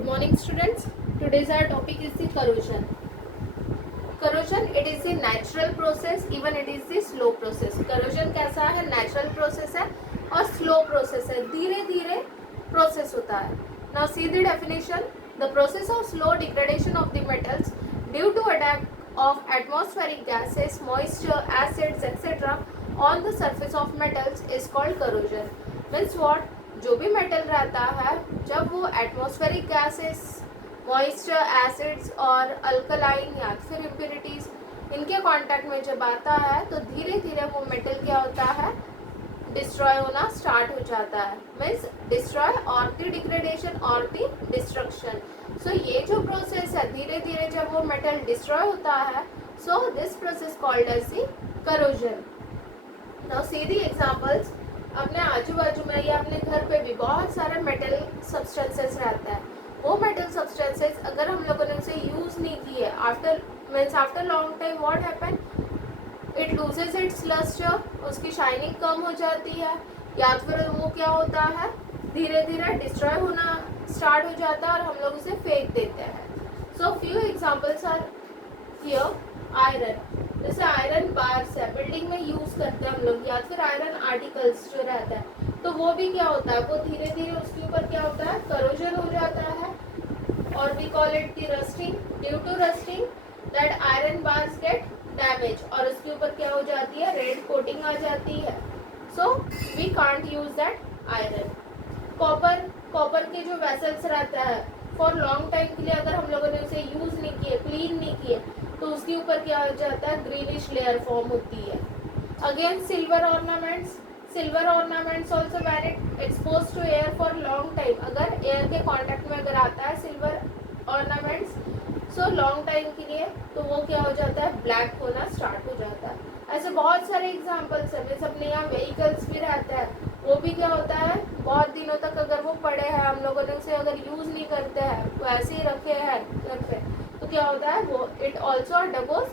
Good morning, students. Today's our topic is the corrosion. Corrosion, it is the natural process, even it is the slow process. Corrosion कैसा है? Natural process है और slow process है. धीरे धीरे process होता है. Now see the definition. The process of slow degradation of the metals due to attack of atmospheric gases, moisture, acids, etc. on the surface of metals is called corrosion. Means what? जो भी metal रहता है, जब वो atmospheric gases, moisture, acids और alkaline या फिर impurities इनके कांटेक्ट में जब आता है तो धीरे धीरे वो मेटल क्या होता है? डिस्ट्रॉय होना स्टार्ट हो जाता है. मीन्स डिस्ट्रॉय और द डिग्रेडेशन और द डिस्ट्रक्शन. सो ये जो प्रोसेस है, धीरे धीरे जब वो मेटल डिस्ट्रॉय होता है, so this process called as the corrosion. Now see the examples. अपने आजू बाजू में या अपने घर पे भी बहुत सारे मेटल सब्सटेंसेस रहता है. वो मेटल सब्सटेंसेस अगर हम लोगों ने उसे यूज नहीं किए, after long time what happen? It loses its lustre. उसकी शाइनिंग कम हो जाती है या फिर वो क्या होता है? धीरे धीरे डिस्ट्रॉय होना स्टार्ट हो जाता है और हम लोग उसे फेंक देते हैं. So few examples are here. Iron, जैसे आयरन बार्स है, बिल्डिंग में यूज करते हैं हम लोग, या फिर आयरन आर्टिकल्स जो रहता है, तो वो भी क्या होता है? वो धीरे धीरे उसके ऊपर क्या होता है? करोजन हो जाता है. और we call it the rusting. Due to rusting that iron bars get damage और उसके ऊपर क्या हो जाती है? रेड कोटिंग आ जाती है. So we can't use that iron. Copper के जो वेसल्स रहता है, फॉर लॉन्ग टाइम के लिए अगर हम लोगों ने उसे यूज नहीं किए, क्लीन नहीं किए, तो उसके ऊपर क्या हो जाता है? ग्रीनिश लेयर फॉर्म होती है. Again silver ornaments also when it expose to air for long time, अगर एयर के कॉन्टेक्ट में अगर आता है silver ornaments, so long time के लिए, तो वो क्या हो जाता है? ब्लैक होना स्टार्ट हो जाता है. ऐसे बहुत सारे एग्जाम्पल्स है. जैसे अपने यहाँ व्हीकल्स भी रहता है, वो भी क्या होता है? बहुत दिनों तक अगर वो पड़े हैं, हम लोगों ने उसे अगर यूज नहीं करते हैं, तो ऐसे ही रखे हैं घर पे, तो क्या होता है? वो इट ऑल्सो अंडरगोज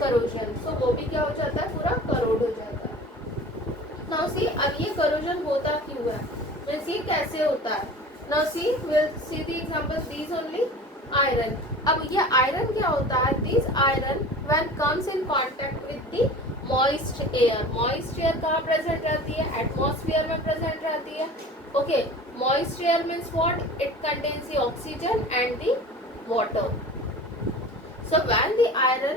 करोजन. सो वो भी क्या हो जाता है? पूरा करोड हो जाता है. नाउ सी, अब ये करोजन होता क्यों है? मींस ये कैसे होता है? Now C, will see the examples. These only iron. अब ये आयरन क्या होता है? This iron when comes in contact with the moist air. Moist air कहाँ प्रेजेंट रहती है? एटमॉस्फेयर में प्रेजेंट रहती है. Okay, moist air means what? It contains the oxygen and the water. So when the iron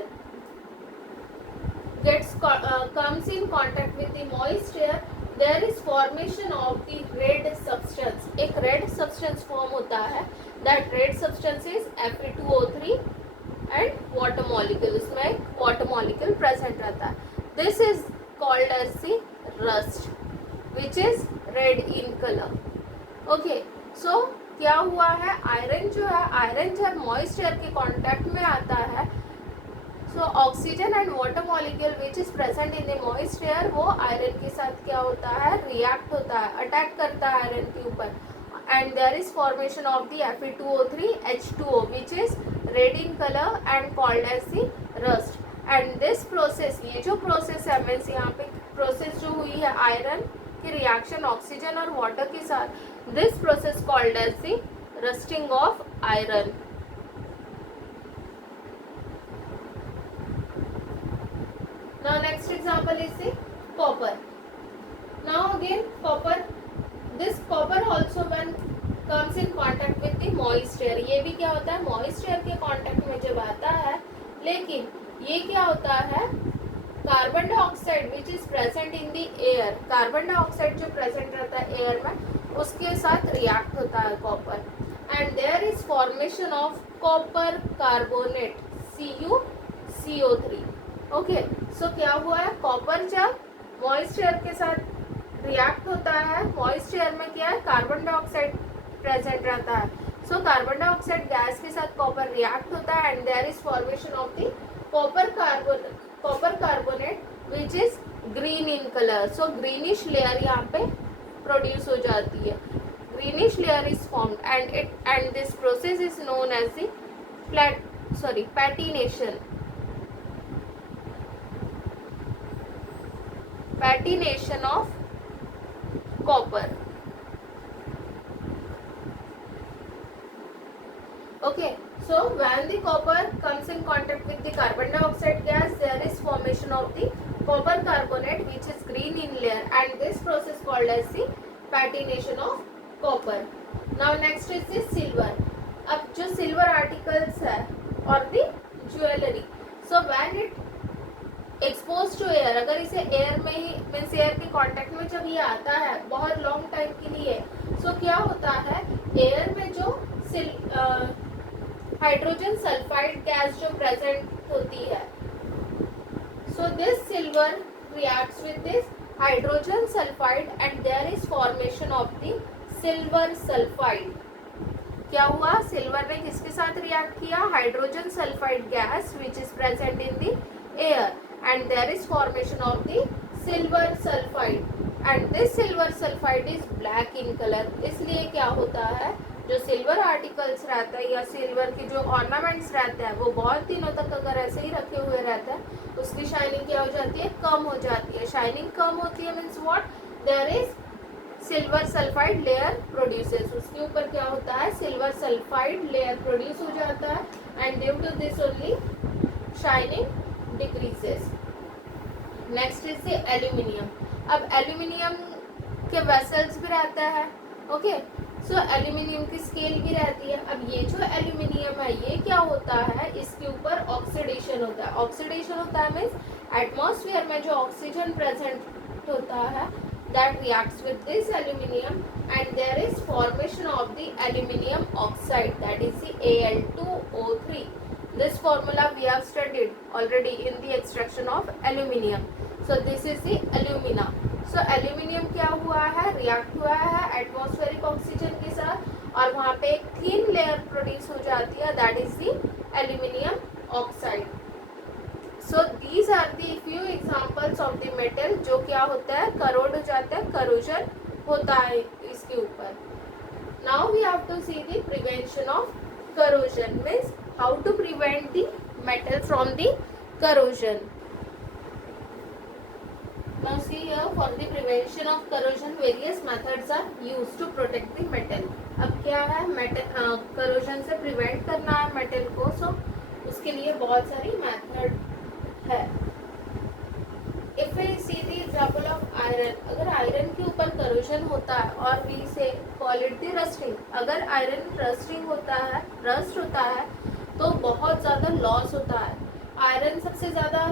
comes in contact with the moist air, there is formation of the red substance. एक red substance form होता है. That red substance is Fe2O3 and water molecule. उसमें water molecule present रहता है. This is called as the rust, which is red in color. Okay, so क्या हुआ है? Iron जो है, आयरन जब मॉइस्ट एयर के कांटेक्ट में आता है, so oxygen and water molecule which is present in the moist air, वो आयरन के साथ क्या होता है? रिएक्ट होता है, अटैक करता है आयरन के ऊपर, and there is formation of the Fe2O3 H2O which is red in colour and called as the rust. And this process, ये जो प्रोसेस है, मीन्स यहाँ पे प्रोसेस जो हुई है आयरन की रिएक्शन ऑक्सीजन और वाटर के साथ, this process called as the rusting of iron. Now next example is the copper. Now again copper, this copper also when comes in contact with the moist air, ये भी क्या होता है? moist air के contact में जब आता है, लेकिन ये क्या होता है? Carbon dioxide which is present in the air, carbon dioxide जो प्रेजेंट रहता है एयर में, उसके साथ रिएक्ट होता है copper, and there is formation of copper carbonate CuCO3. Okay, so क्या हुआ है? कॉपर जब मॉइस्ट एयर के साथ रिएक्ट होता है, मॉइस्ट एयर में क्या है? कार्बन डाइऑक्साइड प्रेजेंट रहता है. सो कार्बन डाइऑक्साइड गैस के साथ कॉपर रिएक्ट होता है and there is formation of the copper carbonate which is green in colour. So greenish layer यहाँ पे प्रोड्यूस हो जाती है. Greenish layer is formed and this process is known as the patination of copper. Okay, so when the copper comes in contact with the carbon dioxide gas, there is formation of the copper carbonate which is green in layer, and this process called as the patination of copper. Now next is the silver. अब जो silver articles है और the jewelry, so when it exposed to air, अगर इसे air में ही means air के contact में जब ये आता है बहुत लॉन्ग टाइम के लिए, सो क्या होता है एयर में जो हाइड्रोजन सल्फाइड गैस जो प्रेजेंट होती है, so this silver reacts with this hydrogen sulphide and there is formation of the silver sulphide. क्या हुआ, सिल्वर ने किसके साथ रिएक्ट किया, hydrogen sulphide gas which is present in the air and there is formation of the silver sulphide, and this silver sulphide is black in colour. इसलिए क्या होता है, जो सिल्वर आर्टिकल्स रहता है या सिल्वर के जो ऑर्नामेंट्स रहते हैं वो बहुत दिनों तक अगर ऐसे ही रखे हुए रहता है, उसकी शाइनिंग क्या हो जाती है, कम हो जाती है. शाइनिंग कम होती है means what, there is silver sulphide layer produces. उसके ऊपर क्या होता है, सिल्वर सल्फाइड लेयर प्रोड्यूस हो जाता है, and due to this only shining decreases. Next is the aluminium. अब एल्यूमिनियम के वेसल्स भी रहता है. ओके, सो एल्यूमिनियम की स्केल भी रहती है. अब ये जो एल्यूमिनियम है ये क्या होता है, इसके ऊपर ऑक्सीडेशन होता है. ऑक्सीडेशन होता है मीन्स एटमॉस्फेयर में जो ऑक्सीजन प्रेजेंट होता है that reacts with this aluminum and there is formation of the aluminium oxide, that is the Al2O3. This formula we have studied already in the extraction of aluminium. So this is the alumina. So aluminium क्या हुआ है, react हुआ है atmospheric oxygen के साथ और वहाँ पे एक thin layer produce हो जाती है, that is the aluminium oxide. So these are the few examples of the metal जो क्या होता है, करोड हो जाता है, करोजन होता है इसके ऊपर. Now we have to see the prevention of corrosion, means how to prevent the metal from the corrosion. Now see here, for the prevention of corrosion various methods are used to protect the metal. अब क्या है, metal corrosion से prevent करना है metal को, so उसके लिए बहुत सारी method है. If we see the example of iron, अगर आयरन के ऊपर करोजन होता है और we say call it the rusting. अगर आयरन रस्टिंग होता है, रस्ट होता है तो बहुत ज़्यादा लॉस होता है. आयरन सबसे ज़्यादा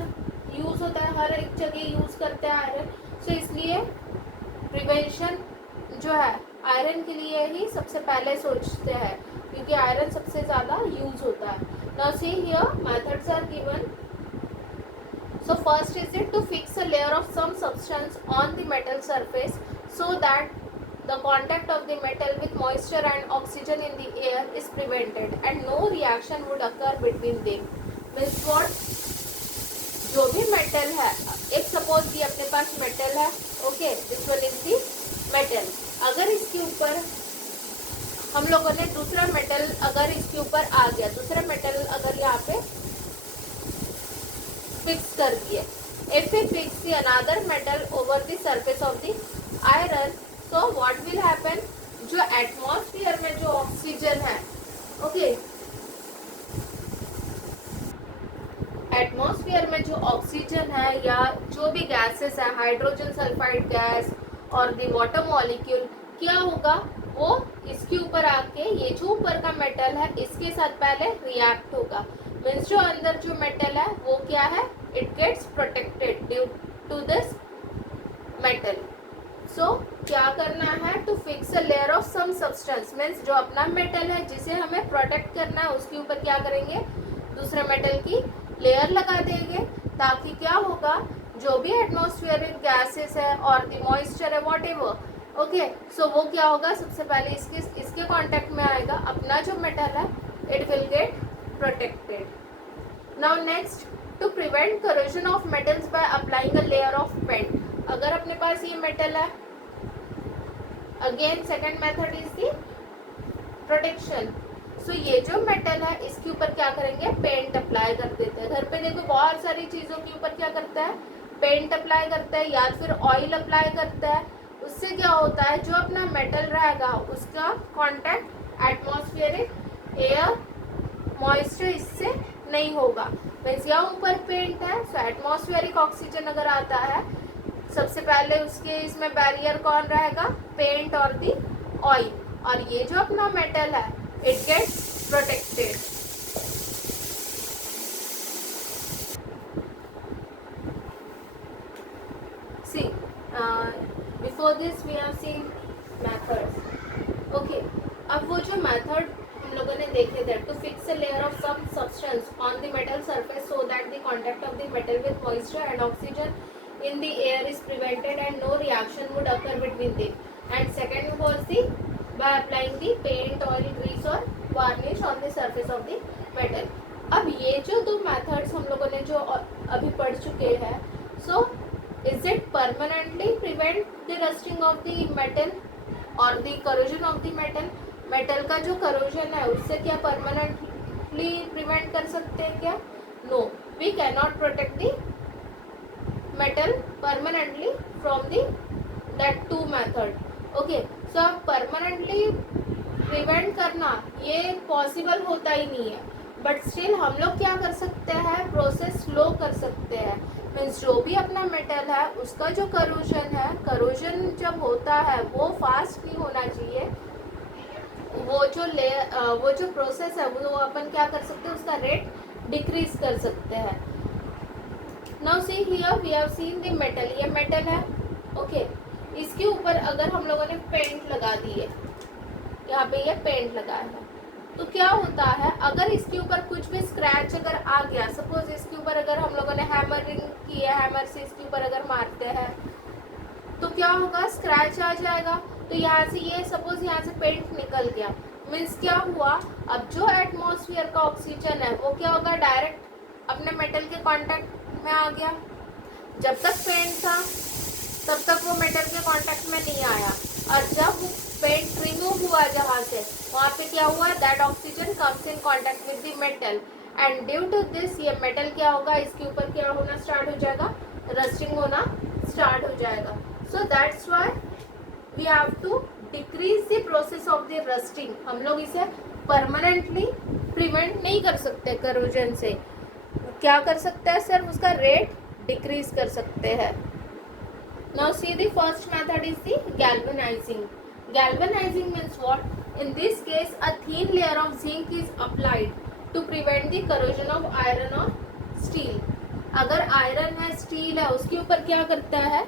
यूज़ होता है, हर एक जगह यूज़ करते हैं आयरन. सो इसलिए प्रिवेंशन जो है आयरन के लिए ही सबसे पहले सोचते हैं क्योंकि आयरन सबसे ज़्यादा यूज़ होता है. Now see here methods are given. So first is it to fix a layer of some substance on the metal surface so that the contact of the metal with moisture and oxygen in the air is prevented and no reaction would occur between them. Means what? जो भी metal है, एक suppose कि अपने पास metal है, okay, this one is the metal. अगर इसके ऊपर हम लोगों ने दूसरा metal अगर इसके ऊपर आ गया, दूसरा metal अगर यहाँ पे फिक्स कर दिए, if we fix the another metal over the surface of the iron, so what will happen, जो एटमॉस्फेयर में जो ऑक्सीजन है, ओके, एटमॉस्फेयर में जो ऑक्सीजन है या जो भी गैसेस है, हाइड्रोजन सल्फाइड गैस और द वाटर मॉलिक्यूल, क्या होगा, वो इसके ऊपर आके ये जो ऊपर का मेटल है इसके साथ पहले रिएक्ट होगा. मीन्स जो अंदर जो मेटल है वो क्या है, it gets protected due to this metal. So क्या करना है, to fix a layer of some substance, means जो अपना मेटल है जिसे हमें प्रोटेक्ट करना है उसके ऊपर क्या करेंगे, दूसरे मेटल की लेयर लगा देंगे ताकि क्या होगा, जो भी एटमॉस्फेरिक गैसेस है और द मॉइस्चर है वॉट एवर, ओके, सो वो क्या होगा, सबसे पहले इसके कांटेक्ट में आएगा, अपना जो मेटल है it will get protected. Now next, to prevent corrosion of metals by applying a layer of paint. अगर अपने पास ये मेटल है, again second method is the protection. So ये जो मेटल है इसके ऊपर क्या करेंगे, पेंट अप्लाई कर देते हैं. घर पे देखो बहुत सारी चीज़ों के ऊपर क्या करता है, पेंट अप्लाई करता है या फिर ऑयल अप्लाई करता है. उससे क्या होता है, जो अपना मेटल रहेगा उसका कॉन्टैक्ट एटमॉस्फेरिक एयर मॉइस्चर इससे नहीं होगा। मीन्स यहाँ ऊपर पेंट है, सो एटमॉस्फेरिक ऑक्सीजन अगर आता है सबसे पहले उसके इसमें बैरियर कौन रहेगा, पेंट और दी ऑयल, और ये जो अपना मेटल है it gets protected. See before this we have seen methods. Okay, अब वो जो मेथड हम लोगों ने देखे थे, to fix a layer of some substance on the metal surface so that the contact of the metal with moisture and oxygen in the air is prevented and no reaction would occur between them. And second was the by applying the paint, oil, grease or varnish on the surface of the metal. अब ये जो दो methods हम लोगों ने जो अभी पढ़ चुके हैं, so is it permanently prevent the rusting of the metal or the corrosion of the metal? metal का जो corrosion है उससे क्या permanently prevent कर सकते हैं क्या? No, we cannot protect the metal permanently from the that two method. Okay, so अब permanently prevent करना ये possible होता ही नहीं है, बट स्टिल हम लोग क्या कर सकते हैं, प्रोसेस स्लो कर सकते हैं। मीन्स जो भी अपना मेटल है उसका जो करोजन है, करोजन जब होता है वो फास्ट नहीं होना चाहिए। वो जो प्रोसेस है वो अपन क्या कर सकते हैं, उसका रेट डिक्रीज कर सकते हैं। Now see here we have seen the metal, ये मेटल है। ओके, इसके ऊपर अगर हम लोगों ने पेंट लगा दिए, यहाँ पे ये पेंट लगा है, तो क्या होता है अगर इसके ऊपर कुछ भी स्क्रैच अगर आ गया, सपोज इसके ऊपर अगर हम लोगों ने हैमरिंग की है, हैमर से इसके ऊपर अगर मारते हैं तो क्या होगा, स्क्रैच आ जाएगा। तो यहाँ से ये सपोज यहाँ से पेंट निकल गया, मीन्स क्या हुआ, अब जो एटमॉस्फेयर का ऑक्सीजन है वो क्या होगा, डायरेक्ट अपने मेटल के कांटेक्ट में आ गया। जब तक पेंट था तब तक वो मेटल के कांटेक्ट में नहीं आया, और जब पेंट रिमूव हुआ जहाँ से, वहाँ पे क्या हुआ, that oxygen comes in contact with the metal, and due to this ये मेटल क्या होगा, इसके ऊपर क्या होना स्टार्ट हो जाएगा, रस्टिंग होना स्टार्ट हो जाएगा। So that's why we have to decrease the process of the rusting. हम लोग इसे परमानेंटली प्रिवेंट नहीं कर सकते करोजन से, क्या कर सकते हैं, सिर्फ उसका रेट डिक्रीज कर सकते हैं। Now see the first method is the galvanising. Galvanizing means what? In this case, a thin layer of zinc is applied to prevent the corrosion of iron or steel. अगर iron है, steel है, उसके ऊपर क्या करता है,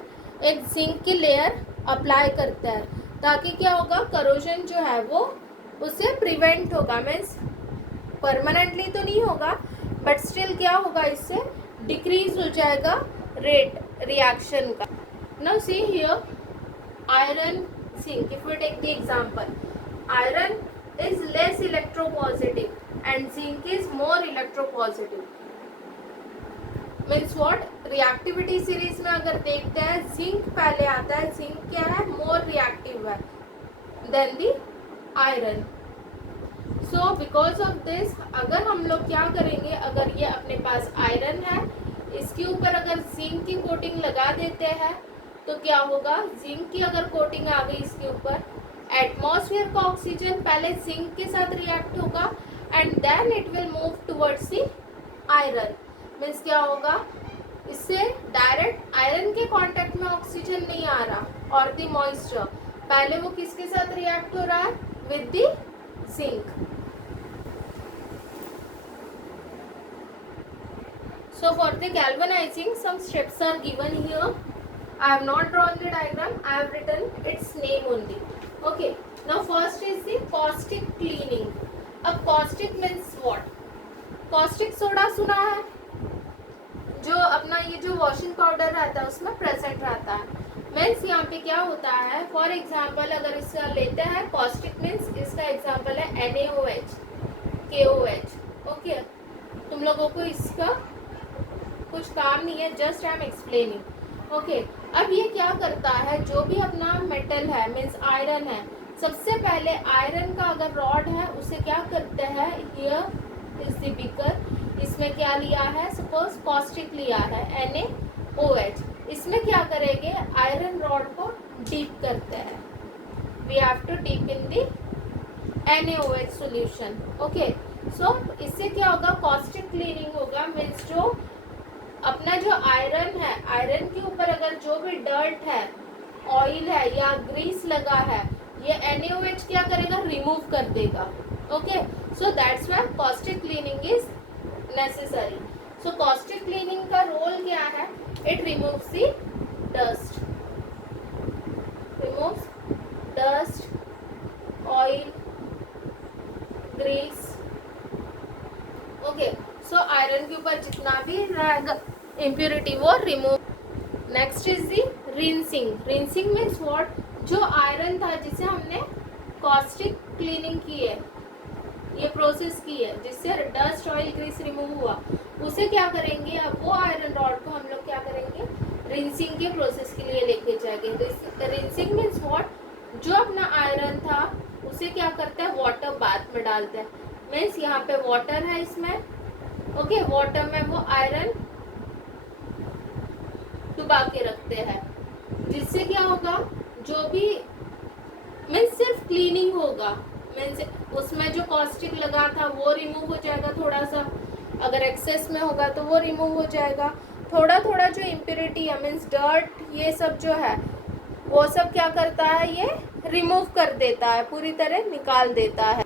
एक zinc की लेयर अप्लाई करता है, ताकि क्या होगा, करोजन जो है वो उससे प्रिवेंट होगा। मीन्स परमानेंटली तो नहीं होगा, बट स्टिल क्या होगा, इससे डिक्रीज हो जाएगा रेट रिएक्शन का। Now see here iron zinc, if we take the example, iron is less electropositive and zinc is more electropositive. means what, reactivity series में अगर देखते हैं zinc पहले आता है, zinc क्या है, more reactive है than the iron. so because of this अगर हम लोग क्या करेंगे, अगर ये अपने पास आयरन है, इसके ऊपर अगर zinc की कोटिंग लगा देते हैं तो क्या होगा, जिंक की अगर कोटिंग आ गई इसके ऊपर, एटमॉस्फेयर का ऑक्सीजन पहले जिंक के साथ रिएक्ट होगा and then it will move towards the iron. Means क्या होगा, इससे डायरेक्ट आयरन के कांटेक्ट में ऑक्सीजन नहीं आ रहा, और द मॉइस्चर पहले वो किसके साथ रिएक्ट हो रहा है, with the zinc. So for the galvanising some steps are given here. I have not drawn the diagram, I have written its name only. Okay, now first is the caustic cleaning. अब caustic means what? caustic soda सुना है, जो अपना ये जो washing powder रहता है उसमें प्रेजेंट रहता है। मीन्स यहाँ पे क्या होता है, फॉर एग्जाम्पल अगर इसका लेते हैं caustic means इसका एग्जाम्पल है NaOH, KOH. ओके, तुम लोगों को इसका कुछ काम नहीं है, just I am explaining. Okay, अब ये क्या करता है, जो भी अपना मेटल है, मीन्स आयरन है, सबसे पहले आयरन का अगर रॉड है उसे क्या करते हैं, हियर इज द बीकर, इसमें क्या लिया है, सपोज कॉस्टिक लिया है NaOH, इसमें क्या करेंगे, आयरन रॉड को डीप करते हैं, we have to dip in the NaOH solution. Okay, so इससे क्या होगा, कॉस्टिक क्लीनिंग होगा। मीन्स जो अपना जो आयरन है, आयरन के ऊपर अगर जो भी डर्ट है, ऑयल है या ग्रीस लगा है, ये NaOH क्या करेगा, रिमूव कर देगा। Okay, so that's why caustic cleaning is necessary. So caustic cleaning का रोल क्या है, it removes the dust, removes dust, oil, grease. Okay, so iron के ऊपर जितना भी रहेगा इम्प्योरिटी वो remove. Next is the rinsing. Rinsing means what, जो आयरन था जिसे हमने कॉस्टिक क्लीनिंग की है, ये प्रोसेस की है जिससे डस्ट, ऑयल, ग्रीस रिमूव हुआ, उसे क्या करेंगे, अब वो आयरन रॉड को हम लोग क्या करेंगे, रिंसिंग के प्रोसेस के लिए लेके जाएंगे। रिंसिंग मीन्स व्हाट, जो अपना आयरन था उसे क्या करता है, वाटर बाथ में डालता है। मीन्स यहाँ पे वाटर है इसमें, ओके, वाटर में वो आयरन डुबा के रखते हैं, जिससे क्या होगा, जो भी मीन्स सिर्फ क्लीनिंग होगा। मीन्स उसमें जो कॉस्टिक लगा था वो रिमूव हो जाएगा थोड़ा सा, अगर एक्सेस में होगा तो वो रिमूव हो जाएगा। थोड़ा थोड़ा जो इम्प्योरिटी है, मीन्स डर्ट, ये सब जो है वो सब क्या करता है, ये रिमूव कर देता है, पूरी तरह निकाल देता है।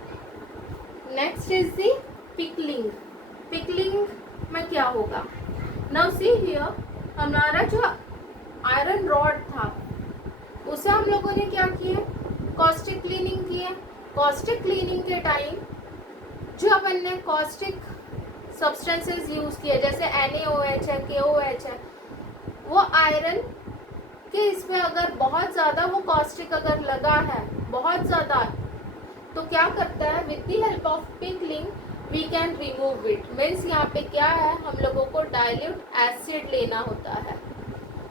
Next is the pickling. Pickling में क्या होगा, नाउ सी हियर, हमारा जो आयरन रॉड था उसे हम लोगों ने क्या किया, कॉस्टिक क्लीनिंग की है। कॉस्टिक क्लीनिंग के टाइम जो अपन ने कॉस्टिक सब्सटेंसेस यूज किए, जैसे NaOH है, KOH है, वो आयरन के इसमें अगर बहुत ज़्यादा वो कॉस्टिक अगर लगा है, बहुत ज़्यादा, तो क्या करता है, with the help of pickling we can remove it. Means यहाँ पे क्या है, हम लोगों को डाइल्यूट एसिड लेना होता है।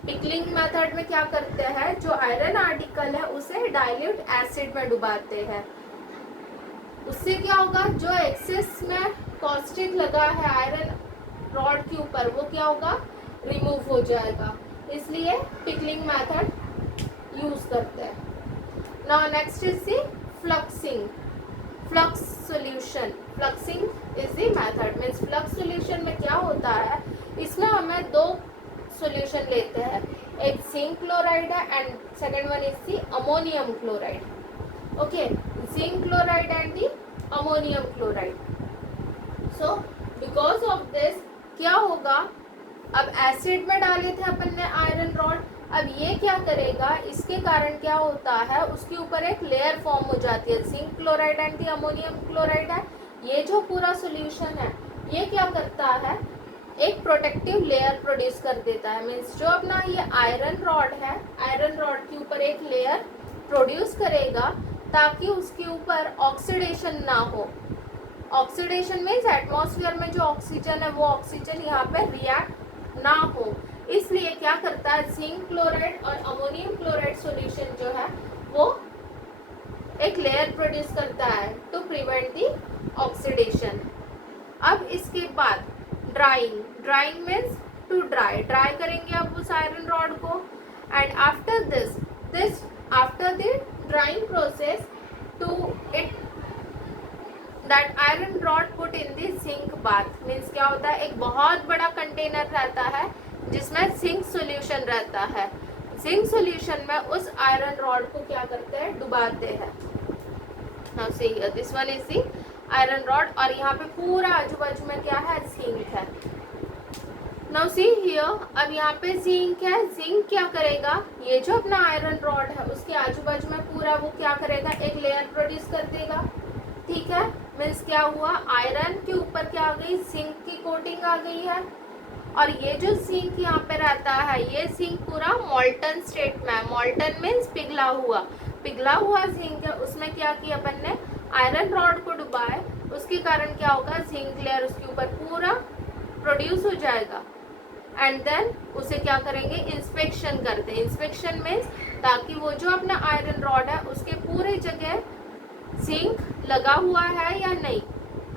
पिकलिंग मेथड में क्या करते हैं, जो आयरन आर्टिकल है उसे डाइल्यूट एसिड में डुबाते हैं। उससे क्या होगा, जो एक्सेस में कॉस्टिक लगा है आयरन रॉड के ऊपर वो क्या होगा, रिमूव हो जाएगा। इसलिए पिकलिंग मेथड यूज करते हैं। Now next is the fluxing, flux solution. Fluxing is the method, means flux solution में क्या होता है, इसमें हमें दो सॉल्यूशन लेते हैं, एक जिंक क्लोराइड है and second one is the ammonium chloride. Okay, zinc chloride and the ammonium chloride. So because of this क्या होगा, अब एसिड में डाले थे अपन ने आयरन रॉड, अब ये क्या करेगा, इसके कारण क्या होता है, उसके ऊपर एक लेयर फॉर्म हो जाती है, zinc chloride and the ammonium chloride है। ये जो पूरा सॉल्यूशन है ये क्या करता है, एक प्रोटेक्टिव लेयर प्रोड्यूस कर देता है। मीन्स जो अपना ये आयरन रॉड है, आयरन रॉड के ऊपर एक लेयर प्रोड्यूस करेगा ताकि उसके ऊपर ऑक्सीडेशन ना हो। ऑक्सीडेशन मीन्स एटमॉस्फेयर में जो ऑक्सीजन है वो ऑक्सीजन यहाँ पे रिएक्ट ना हो, इसलिए क्या करता है, जिंक क्लोराइड और अमोनियम क्लोराइड सॉल्यूशन जो है वो एक लेयर प्रोड्यूस करता है टू प्रिवेंट दी ऑक्सीडेशन। अब इसके बाद drying, drying means to dry, dry करेंगे अब उस आयरन रॉड को। And after this after the drying process to it that iron rod put in the zinc bath. Means क्या होता है, एक बहुत बड़ा कंटेनर रहता है जिसमें जिंक सॉल्यूशन रहता है। जिंक सॉल्यूशन में उस आयरन रॉड को क्या करते हैं, डुबाते हैं। Now see here, this one is the iron rod और यहाँ पे पूरा आजू बाजू में क्या है, जिंक है। नाउ सी हियर, अब यहाँ पे जिंक है, जिंक क्या करेगा, ये जो अपना आयरन रॉड है उसके आजू बाजू में पूरा वो क्या करेगा, एक लेयर प्रोड्यूस कर देगा। ठीक है, मीन्स क्या हुआ, आयरन के ऊपर क्या आ गई, जिंक की कोटिंग आ गई है। और ये जो जिंक यहाँ पे रहता है, ये जिंक पूरा मॉल्टन स्टेट में है। मॉल्टन मीन्स पिघला हुआ, पिघला हुआ जिंक है। उसमें क्या किया अपन ने, आयरन रॉड को डुबाए, उसके कारण क्या होगा, जिंक लेयर उसके ऊपर पूरा प्रोड्यूस हो जाएगा। एंड देन उसे क्या करेंगे, इंस्पेक्शन करते हैं। इंस्पेक्शन मीन्स ताकि वो जो अपना आयरन रॉड है उसके पूरे जगह जिंक लगा हुआ है या नहीं,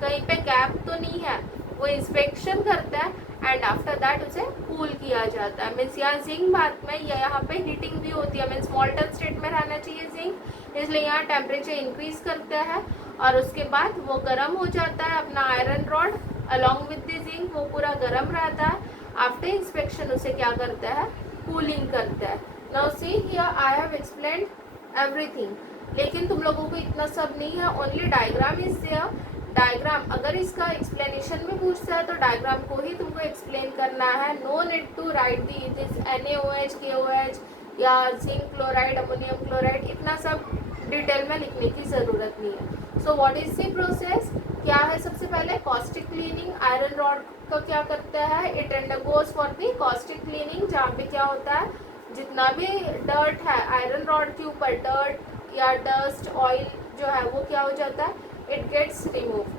कहीं पे गैप तो नहीं है, वो इंस्पेक्शन करता है। एंड आफ्टर दैट उसे कूल किया जाता है। मीन्स यहाँ जिंक बात में यहाँ पे हीटिंग भी होती है, मीन्स मॉल्टन स्टेट में रहना चाहिए जिंक, इसलिए यहाँ टेम्परेचर इंक्रीज करता है और उसके बाद वो गर्म हो जाता है अपना iron rod along with the zinc, वो पूरा गर्म रहता है। आफ्टर इंस्पेक्शन उसे क्या करता है, कूलिंग करता है। Now see here I have explained everything, लेकिन तुम लोगों को इतना सब नहीं है, only diagram is there. Diagram अगर इसका एक्सप्लेनेशन में पूछता है तो डायग्राम को ही तुमको एक्सप्लेन करना है। No need to write the this NaOH KOH या जिंक क्लोराइड अमोनियम क्लोराइड, इतना सब डिटेल में लिखने की ज़रूरत नहीं है। So what is the process, क्या है, सबसे पहले कॉस्टिक क्लीनिंग। आयरन रॉड का क्या करता है, it undergoes for the caustic cleaning, जहाँ पे क्या होता है जितना भी डर्ट है आयरन रॉड के ऊपर, डर्ट या डस्ट ऑयल जो है वो क्या हो जाता है, it gets removed.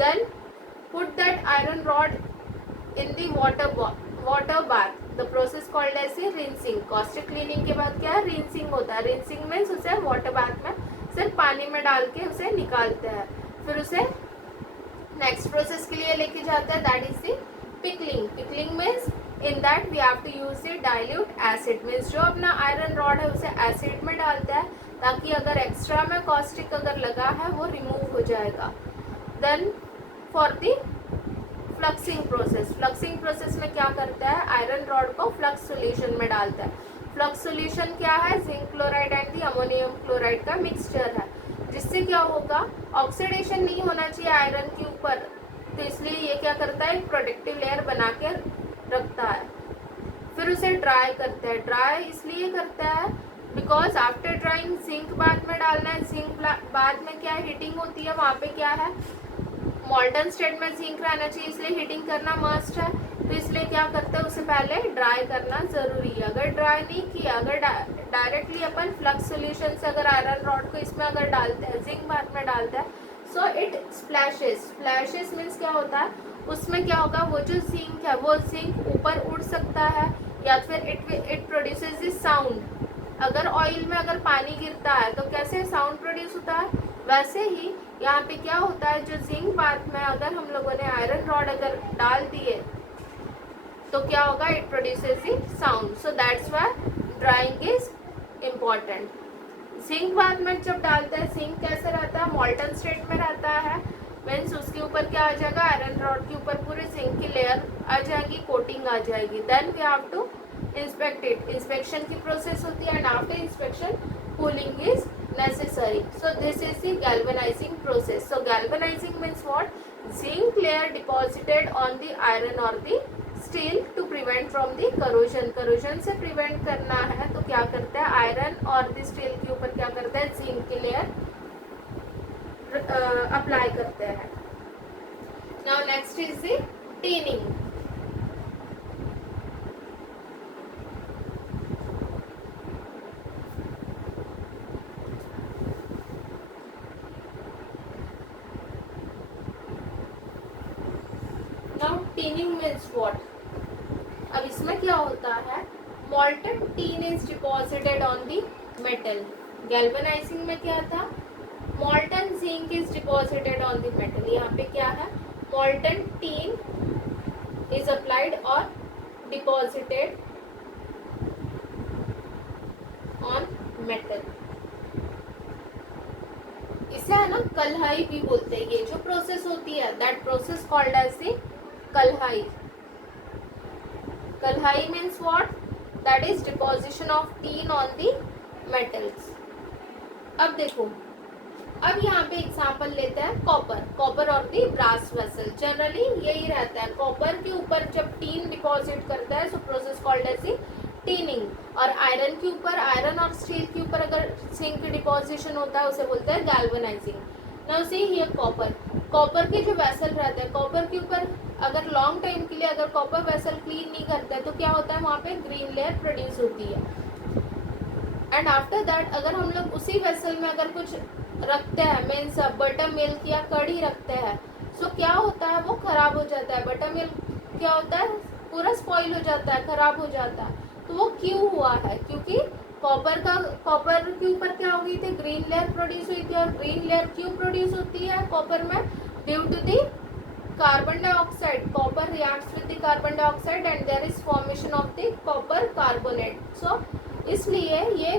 Then put that iron rod in the water bath. The process called as a rinsing. Caustic cleaning के बाद क्या है, rinsing होता है। rinsing means उसे water bath में सिर्फ पानी में डाल के उसे निकालते हैं, फिर उसे next process के लिए लेके जाते हैं, that is the pickling. pickling means in that we have to use the dilute acid, means जो अपना iron rod है उसे acid में डालता है ताकि अगर एक्स्ट्रा में कॉस्टिक अगर लगा है वो रिमूव हो जाएगा। Then for the fluxing process, fluxing process में क्या करता है, आयरन रॉड को फ्लक्स सॉल्यूशन में डालता है। फ्लक्स सॉल्यूशन क्या है, zinc chloride and the ammonium chloride का मिक्सचर है, जिससे क्या होगा, ऑक्सीडेशन नहीं होना चाहिए आयरन के ऊपर, तो इसलिए ये क्या करता है, एक प्रोटेक्टिव लेयर बना के रखता है। फिर उसे ड्राई करता है। ड्राई इसलिए करता है because after drawing zinc bath में डालना है। जिंक बाथ में क्या हीटिंग होती है, वहाँ पे क्या है, मॉल्टन स्टेट में जिंक रहना चाहिए, इसलिए हीटिंग करना मस्ट है। तो इसलिए क्या करते हैं, उसे पहले ड्राई करना ज़रूरी है। अगर ड्राई नहीं किया, अगर डायरेक्टली अपन फ्लक्स सोल्यूशन से अगर आयरन रॉड को इसमें अगर डालते हैं, जिंक बाथ में डालते हैं, so it splashes. Splashes means क्या होता है, उसमें क्या होगा, वो जो जिंक है वो जिंक ऊपर उड़ सकता है, या फिर इट प्रोड्यूसेस दिस साउंड। अगर ऑयल में अगर पानी गिरता है तो कैसे साउंड प्रोड्यूस होता है, वैसे ही यहाँ पे क्या होता है, जो जिंक बाथ में अगर हम लोगों ने आयरन रॉड अगर डाल दिए तो क्या होगा, it produces the sound. So that's why drawing is important. Zinc bath में जब डालते हैं, जिंक कैसे रहता है, मॉल्टन स्टेट में रहता है, मीन्स उसके ऊपर क्या आ जाएगा, आयरन रॉड के ऊपर पूरे जिंक की लेयर आ जाएगी, कोटिंग आ जाएगी। Then we have to inspect it. Inspection की प्रोसेस होती है, and after inspection cooling is necessary. So this is the galvanizing process. So galvanizing means what, zinc layer deposited on the iron or the steel to prevent from the corrosion. corrosion से prevent करना है तो क्या करता है, iron और the steel के ऊपर क्या करता है, जिंक की लेयर अप्लाई करते हैं। Now next is the tinning. टीनिंग means what, अब इसमें क्या होता है, मॉल्टन tin is deposited on the metal. Galvanising में क्या था, मॉल्टन zinc is deposited on the metal. यहाँ पे क्या है, मॉल्टन टीन इज अप्लाइड और डिपॉजिटेड ऑन मेटल। इसे है ना कल्हाई भी बोलते हैं। ये जो प्रोसेस होती है, that process called as the कल्हाई। कल्हाई means what, that is deposition of tin on the metals. अब देखो, अब यहाँ पे एग्जांपल लेते हैं कॉपर। कॉपर और दी ब्रास वेसल, जनरली यही रहता है, कॉपर के ऊपर जब टीन डिपॉजिट करता है, so process called as the tinning. और आयरन के ऊपर, आयरन और स्टील के ऊपर अगर जिंक डिपोजिशन होता है उसे बोलते हैं galvanising. Now see here copper. Copper के जो वेसल रहते हैं, कॉपर के ऊपर अगर लॉन्ग टाइम के लिए अगर कॉपर वेसल क्लीन नहीं करते हैं तो क्या होता है, वहाँ पे ग्रीन लेयर प्रोड्यूस होती है। एंड आफ्टर दैट अगर हम लोग उसी वेसल में अगर कुछ रखते हैं, मीन्स बटर मिल्क या कढ़ी रखते हैं, सो क्या होता है, वो खराब हो जाता है। बटर मिल्क क्या होता है, पूरा स्पॉइल हो जाता है, खराब हो जाता है। तो वो क्यों हुआ है, क्योंकि कॉपर के ऊपर क्या हो गई थी, ग्रीन लेयर प्रोड्यूस हुई थी। और ग्रीन लेयर क्यों प्रोड्यूस होती है कॉपर में, due to the carbon dioxide. Copper reacts with the carbon dioxide and there is formation of the copper carbonate. So इसलिए ये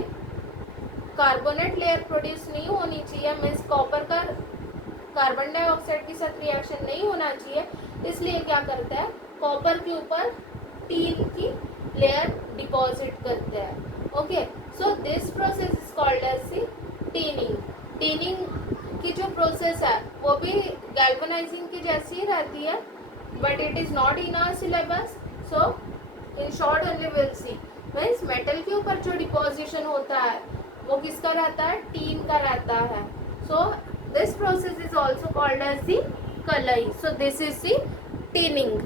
कार्बोनेट लेयर प्रोड्यूस नहीं होनी चाहिए, मीन्स कॉपर का कार्बन डाइऑक्साइड के साथ रिएक्शन नहीं होना चाहिए, इसलिए क्या करता है, कॉपर के ऊपर टीन की लेयर डिपॉजिट करते हैं. Okay, so this process is called as the tinning. Tinning की जो प्रोसेस है वो भी गैल्वेनाइजिंग की जैसी ही रहती है, but it is not in our syllabus. So in short only will see. Means metal के ऊपर जो डिपोजिशन होता है वो किसका रहता है, टीन का रहता है. So this process is also called as the colouring. So this is the टीनिंग.